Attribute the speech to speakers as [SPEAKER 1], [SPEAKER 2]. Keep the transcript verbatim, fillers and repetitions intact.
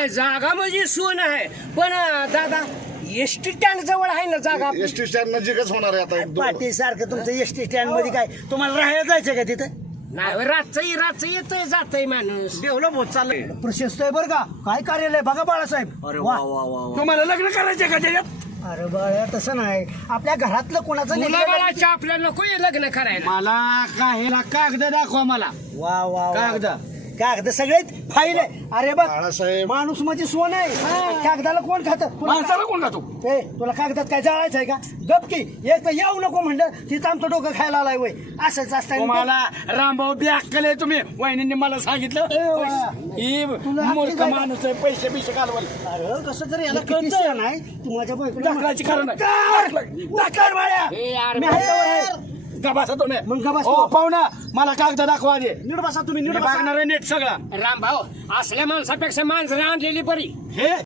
[SPEAKER 1] नाही जागा म्हणजे सोन आहे पण अं, दादा एस टी स्टँड जवळ आहे ना जागा आपली?
[SPEAKER 2] एस टी स्टँड नजीकच होणार आहे आता एक दोन
[SPEAKER 3] पाटील सारखं तुमचं एस टी स्टँड मध्ये काय तुम्हाला राहायला जायचं का तिथं?
[SPEAKER 1] नाही रातचं रातचं येतोय जातोय माणूस.
[SPEAKER 3] डेव्हलप होत चाललंय प्रशस्त आहे बरं का. काय कार्यालय बघा बाळासाहेब.
[SPEAKER 1] अरे
[SPEAKER 3] वा.
[SPEAKER 1] वा वा वा वा.
[SPEAKER 4] तुम्हाला लग्न करायचं का त्याच्यात?
[SPEAKER 3] अरे बाळा तसं नाही आपल्या घरातलं कोणाचं
[SPEAKER 1] मुला
[SPEAKER 3] लेकरं-
[SPEAKER 1] बाळाच्या आपल्याला नको आहे लग्न करायला.
[SPEAKER 4] मला काहेला कागद दाखवा मला.
[SPEAKER 3] वा वा वा.
[SPEAKER 4] कागद.
[SPEAKER 3] कागद सगळे फाईल आहे. अरे बघ
[SPEAKER 2] बाळासाहेब
[SPEAKER 3] माणूस म्हणजे सोन आहे. कागदाला कोण खात?
[SPEAKER 4] माणसाला कोण खातो?
[SPEAKER 3] ए तुला कागदात काय जाळायचं आहे का? गप की एक तर येऊ नको म्हणलं तिथं आमचं डोकं खायला आलाय वय असंच असतं.
[SPEAKER 4] तुम्हाला रामभाऊ बी अक्कल आहे. तुम्ही वहिनींनी मला सांगितलं
[SPEAKER 3] वा.
[SPEAKER 4] ही
[SPEAKER 3] तुला
[SPEAKER 4] मूर्ख
[SPEAKER 3] अक्कल
[SPEAKER 4] माणूस आहे. पैसे बिशे घालवल
[SPEAKER 3] अरे कसं तरी याला किती सण आहे तू माझ्या बायकोला
[SPEAKER 4] दाखलायची कारण नाही.
[SPEAKER 3] दाखल बाळ्या.
[SPEAKER 1] हे यार
[SPEAKER 3] मी हातावर आहे.
[SPEAKER 4] का बसा तुम्ही?
[SPEAKER 3] मग का बसतो?
[SPEAKER 4] हो पाहुणा मला कागद दाखवा दे.
[SPEAKER 3] नीट बसा तुम्ही
[SPEAKER 4] मी
[SPEAKER 3] नीट बसा.
[SPEAKER 4] बघणार आहे नीट सगळं.
[SPEAKER 1] रामभाऊ असल्या माणसापेक्षा माणसं आणलेली बरी.
[SPEAKER 4] हे